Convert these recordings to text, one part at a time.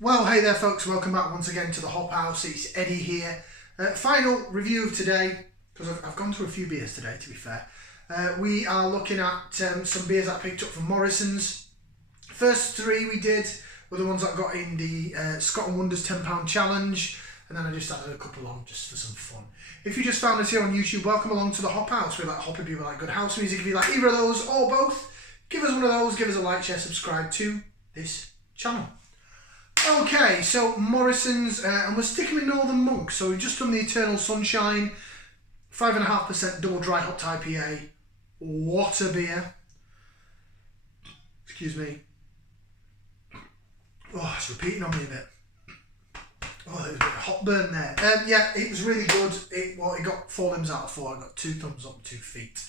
Well, hey there folks, welcome back once again to the Hop House. It's Eddie here. Final review of today, because I've gone through a few beers today to be fair. We are looking at some beers I picked up from Morrisons. First three we did were the ones that got in the Scott and Wonders £10 challenge, and then I just added a couple on just for some fun. If you just found us here on YouTube, welcome along to the Hop House. We like hoppy people, like good house music. If you like either of those or both, give us one of those, give us a like, share, subscribe to this channel. Okay, so Morrisons, and we're sticking with Northern Monk. So we've just done the Eternal Sunshine, 5.5% double dry hopped IPA. What a beer. Excuse me. Oh, it's repeating on me a bit. Oh, there was a bit of hot burn there. Yeah, it was really good. It got 4 limbs out of 4. I got 2 thumbs up and 2 feet.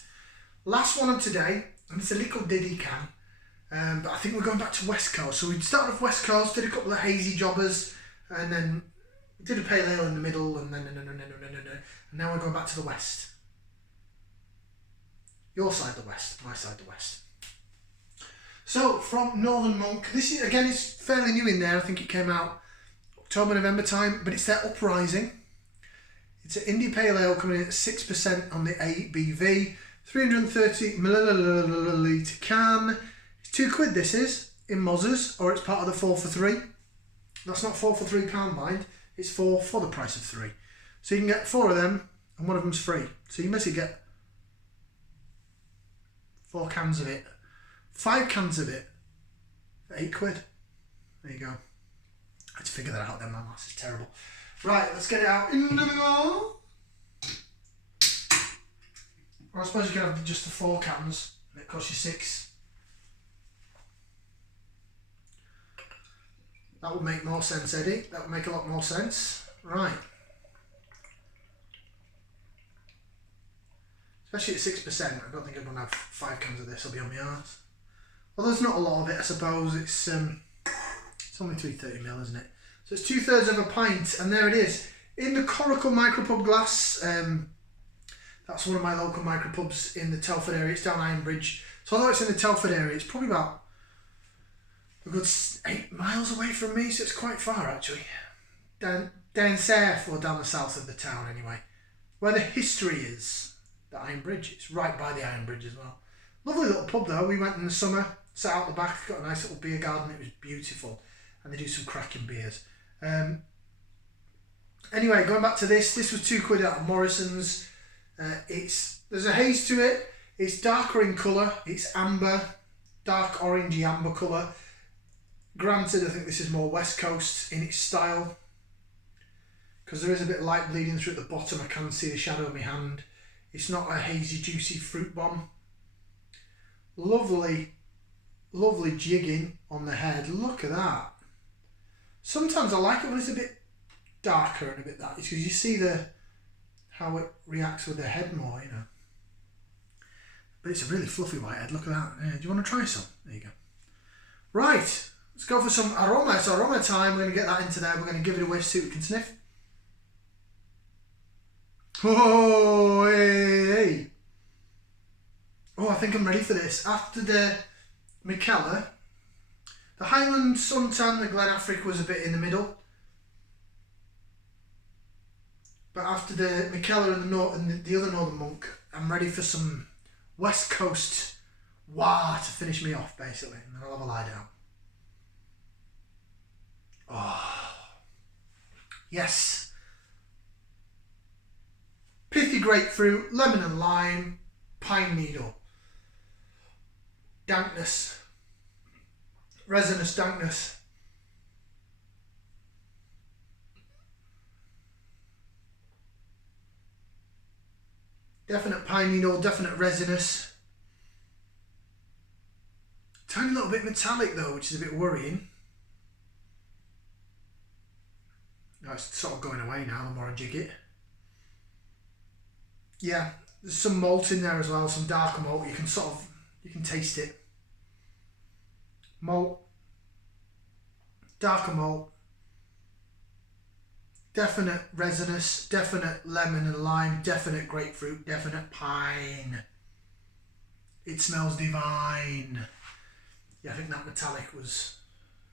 Last one of today, and it's a little diddy can. But I think we're going back to West Coast. So we started off West Coast, did a couple of hazy jobbers, and then did a pale ale in the middle, and then and now we're going back to the West. Your side the West, my side the West. So from Northern Monk, this is again, it's fairly new in there. I think it came out October, November time, but it's their Uprising. It's an indie pale ale coming in at 6% on the ABV, 330 milliliter can. £2 this is in Mozzers, or it's part of the 4 for 3. That's not 4 for £3 mind, it's 4 for the price of 3. So you can get 4 of them and one of them's free. So you basically get 4 cans of it, 5 cans of it for £8. There you go. I had to figure that out then, man, that's terrible. Right, let's get it out in the middle. Or I suppose you can have just the 4 cans and it costs you 6. That would make more sense, Eddie. That would make a lot more sense. Right. Especially at 6%. I don't think I'm going to have 5 cans of this. I'll be on my arse. Well, there's not a lot of it, I suppose. It's only 330ml, isn't it? So it's 2/3 of a pint, and there it is. In the Coracle Micropub glass. That's one of my local micropubs in the Telford area. It's down Ironbridge. So although it's in the Telford area, it's probably about a good 8 miles away from me, so it's quite far actually. Down south, or down the south of the town anyway. Where the history is, the Iron Bridge. It's right by the Iron Bridge as well. Lovely little pub though. We went in the summer, sat out the back, got a nice little beer garden. It was beautiful, and they do some cracking beers. Anyway, going back to this was £2 out of Morrisons. There's a haze to it. It's darker in colour. It's amber, dark orangey amber colour. Granted, I think this is more West Coast in its style, because there is a bit of light bleeding through at the bottom. I can see the shadow of my hand. It's not a hazy, juicy fruit bomb. Lovely, lovely jigging on the head. Look at that. Sometimes I like it when it's a bit darker and a bit that. It's because you see how it reacts with the head more, you know. But it's a really fluffy white head. Look at that. Yeah, do you want to try some? There you go. Right. Let's go for some aroma. It's aroma time. We're going to get that into there. We're going to give it a whiff, see what we can sniff. Oh, hey. Oh, I think I'm ready for this. After the Mikkeller, the Highland Suntan, the Glen Africa was a bit in the middle. But after the Mikkeller and the other Northern Monk, I'm ready for some West Coast to finish me off, basically. And then I'll have a lie down. Oh, yes. Pithy grapefruit, lemon and lime, pine needle. Dankness. Resinous dankness. Definite pine needle, definite resinous. Tiny little bit metallic though, which is a bit worrying. No, it's sort of going away now the more I jig it. Yeah, there's some malt in there as well, some darker malt. You can taste it. Malt, darker malt, definite resinous, definite lemon and lime, definite grapefruit, definite pine. It smells divine. Yeah, I think that metallic was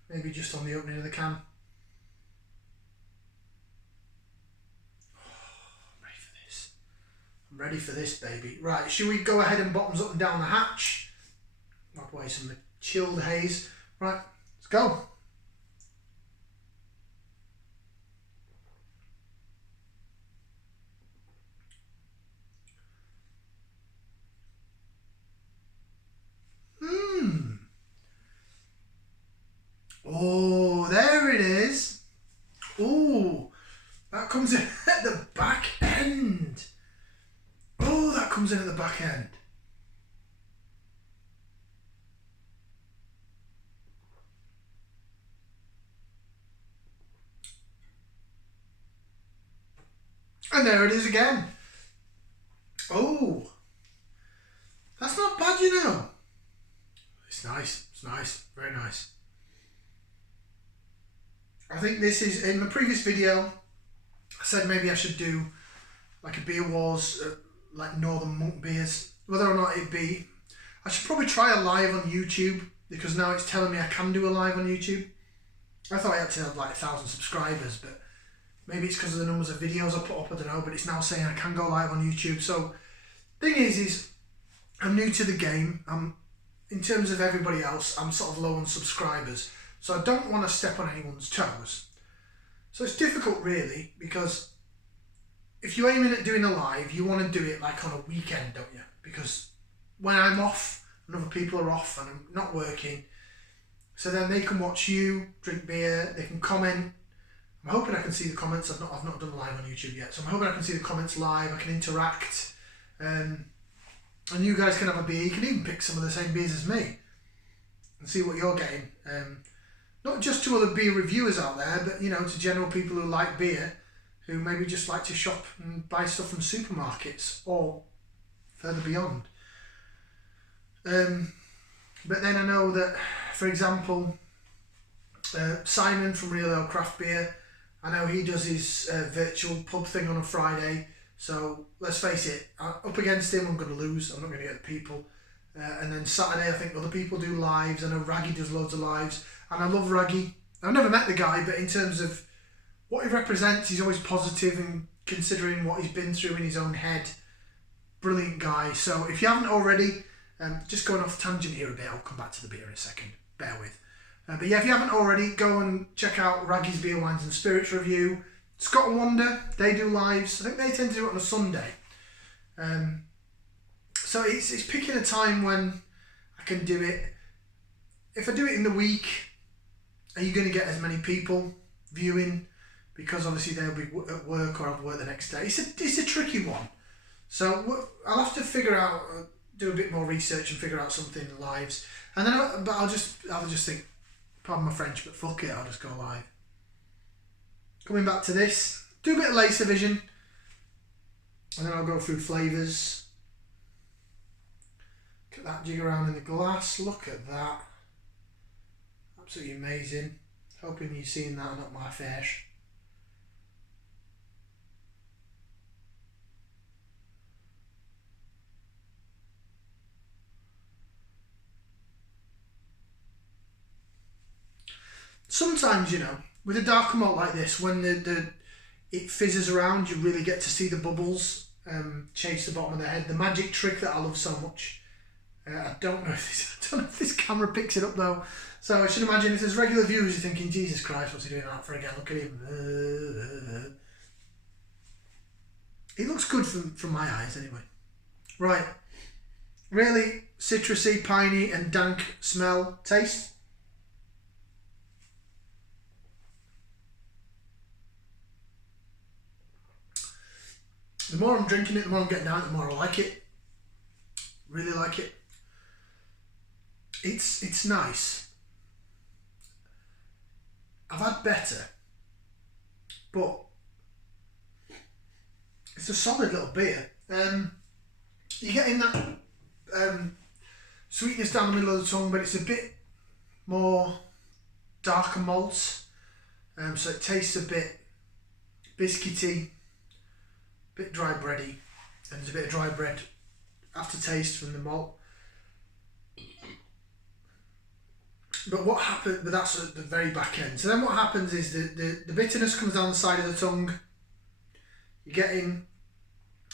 maybe just on the opening of the can. I'm ready for this, baby. Right, should we go ahead and bottoms up and down the hatch? Knock away some chilled haze. Right, let's go. Oh, there it is. Oh, that comes in at the back end. Oh, that comes in at the back end. And there it is again. Oh, that's not bad, you know. It's nice. It's nice. Very nice. I think this is, in the previous video, I said maybe I should do like a beer wars, like Northern Monk beers. Whether or not it'd be, I should probably try a live on YouTube, because now it's telling me I can do a live on YouTube. I thought I had to have like 1,000 subscribers, but maybe it's because of the numbers of videos I put up, I don't know, but it's now saying I can go live on YouTube. So, thing is I'm new to the game. In terms of everybody else, I'm sort of low on subscribers. So I don't want to step on anyone's toes. So it's difficult really, because if you're aiming at doing a live, you want to do it like on a weekend, don't you? Because when I'm off and other people are off and I'm not working, so then they can watch you drink beer, they can comment. I'm hoping I can see the comments. I've not done live on YouTube yet, so I'm hoping I can see the comments live. I can interact, and you guys can have a beer. You can even pick some of the same beers as me and see what you're getting. Not just to other beer reviewers out there, but you know, to general people who like beer, who maybe just like to shop and buy stuff from supermarkets or further beyond. But then I know that, for example, Simon from Real Ale Craft Beer, I know he does his virtual pub thing on a Friday. So let's face it, up against him I'm going to lose. I'm not going to get the people. And then Saturday I think other people do lives. I know Raggy does loads of lives, and I love Raggy. I've never met the guy, but in terms of what he represents, he's always positive, and considering what he's been through in his own head, brilliant guy. So if you haven't already, just going off tangent here a bit, I'll come back to the beer in a second, bear with. But yeah, if you haven't already, go and check out Raggy's Beer, Wines and Spirits review. Scott and Wonder, they do lives. I think they tend to do it on a Sunday. So it's picking a time when I can do it. If I do it in the week, are you going to get as many people viewing? Because obviously they'll be at work or have work the next day. It's a tricky one. So I'll have to figure out, do a bit more research and figure out something lives. And then I'll just think, pardon my French, but fuck it, I'll just go live. Coming back to this, do a bit of laser vision, and then I'll go through flavours. Look at that jig around in the glass, look at that. Absolutely amazing. Hoping you're seeing that and not my face. Sometimes, you know, with a darker malt like this, when it fizzes around, you really get to see the bubbles chase the bottom of the head. The magic trick that I love so much. I don't know if this camera picks it up though. So I should imagine if there's regular viewers, you're thinking, Jesus Christ, what's he doing that for again? Look at him. It looks good from my eyes anyway. Right. Really citrusy, piney and dank smell, taste. The more I'm drinking it, the more I'm getting down, the more I like it. Really like it. It's nice. I've had better, but it's a solid little beer. You're getting that sweetness down the middle of the tongue, but it's a bit more darker malt. So it tastes a bit biscuity, bit dry bready, and there's a bit of dry bread aftertaste from the malt. But what happens, but that's at the very back end. So then what happens is the bitterness comes down the side of the tongue. You're getting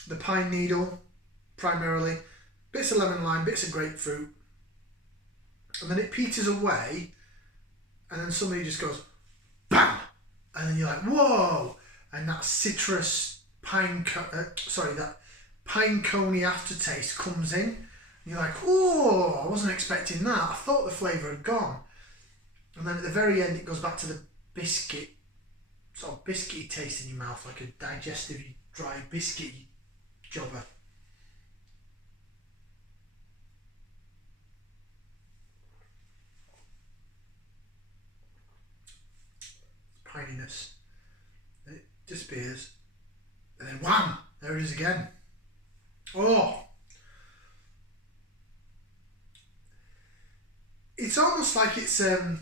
the pine needle, primarily, bits of lemon lime, bits of grapefruit, and then it peters away, and then somebody just goes, BAM! And then you're like, whoa! And that citrus that pine coney aftertaste comes in, and you're like, oh, I wasn't expecting that. I thought the flavour had gone. And then at the very end, it goes back to the biscuit, sort of biscuity taste in your mouth, like a digestive, dry biscuity jobber. Pininess. It disappears. And then wham! There it is again. Oh! It's almost like it's a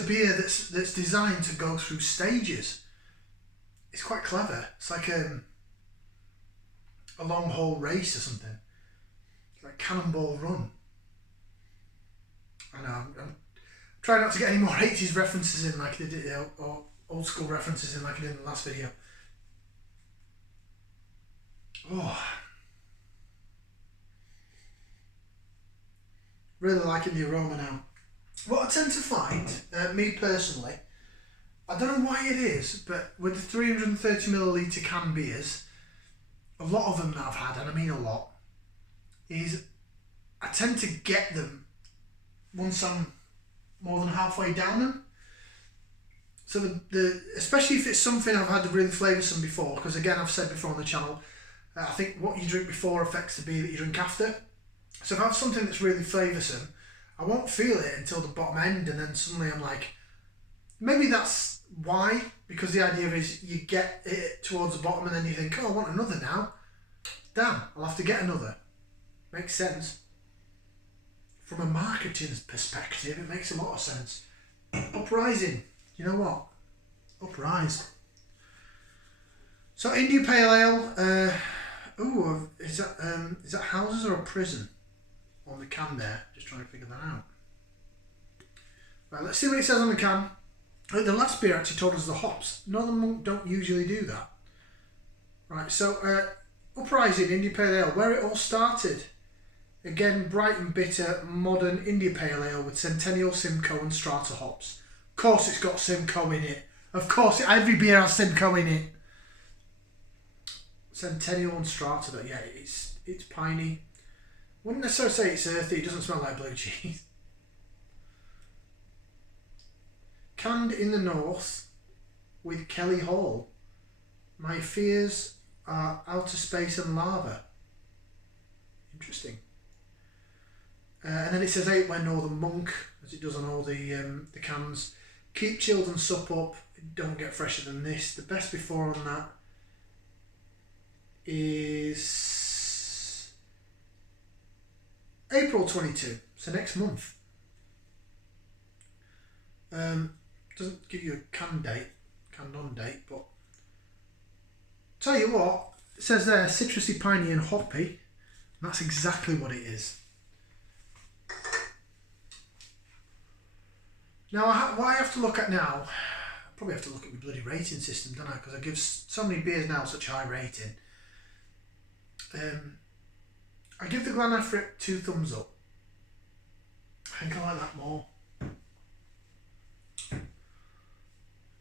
beer that's designed to go through stages. It's quite clever. It's like a long haul race or something. It's like Cannonball Run. I know. I'm trying not to get any more 80s references in like I did, or old school references in like I did in the last video. Oh. Really liking the aroma now. What I tend to find, me personally, I don't know why it is, but with the 330ml can beers, a lot of them that I've had, and I mean a lot, is I tend to get them once I'm more than halfway down them. So the especially if it's something I've had really flavoursome before, because again I've said before on the channel, I think what you drink before affects the beer that you drink after. So if I have something that's really flavoursome, I won't feel it until the bottom end, and then suddenly I'm like, maybe that's why, because the idea is you get it towards the bottom and then you think, oh, I want another now. Damn, I'll have to get another. Makes sense. From a marketing perspective, it makes a lot of sense. Uprising. You know what? Uprise. So India Pale Ale. Is that houses or a prison on the can there? Just trying to figure that out. Right, let's see what it says on the can. The last beer actually told us the hops. Northern Monk don't usually do that. Right, so Uprising India Pale Ale, where it all started. Again, bright and bitter, modern India Pale Ale with Centennial, Simcoe and Strata hops. Of course it's got Simcoe in it. Of course, every beer has Simcoe in it. Centennial and Strata, though, yeah, it's piney. Wouldn't necessarily say it's earthy, it doesn't smell like blue cheese. Canned in the north with Kelly Hall. My fears are outer space and lava. Interesting. And then it says 8 by Northern Monk, as it does on all the cans. Keep chilled and sup up. Don't get fresher than this. The best before on that is April 22, so next month. Doesn't give you a canned on date, but tell you what, it says there citrusy, piney and hoppy, and that's exactly what it is. Now, what I have to look at now, I probably have to look at my bloody rating system, don't I? Because I give so many beers now such high rating. I give the Glenafric 2 thumbs up. I think I like that more.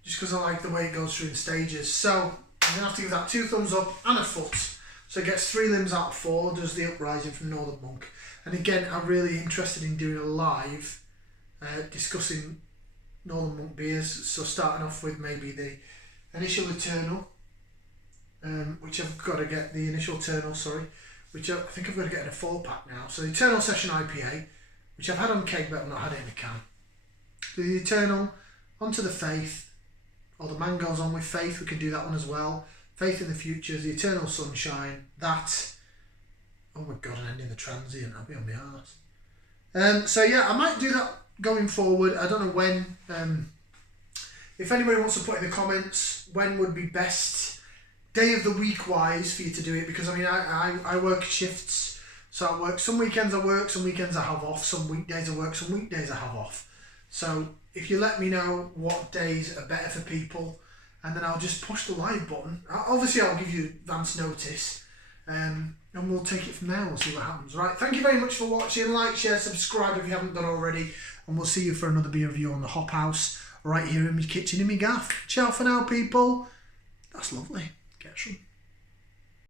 Just because I like the way it goes through the stages. So I'm going to have to give that 2 thumbs up and a foot. So it gets 3 limbs out of 4, does the Uprising from Northern Monk. And again, I'm really interested in doing a live discussing Northern Monk beers. So starting off with maybe the Initial Eternal, which I've got to get, the Initial Eternal, sorry, which I think I've got to get in a 4-pack now. So the Eternal Session IPA, which I've had on keg but I've not had it in a can. So the Eternal, onto the Faith, or the Mangoes on with Faith, we can do that one as well. Faith in the Future, the Eternal Sunshine, that, oh my god, and ending the Transient, I'll be on my arse. So yeah, I might do that going forward. I don't know when. If anybody wants to put in the comments when would be best day of the week wise for you to do it, because I mean I work shifts, so I work some weekends, I work some weekends, I have off, some weekdays I work, some weekdays I have off. So if you let me know what days are better for people, and then I'll just push the live button. Obviously I'll give you advance notice, and we'll take it from there. We'll see what happens. Right, thank you very much for watching. Like, share, subscribe if you haven't done already, and we'll see you for another beer review on the Hop House right here in my kitchen in my gaff. Ciao for now, people. That's lovely. Get some.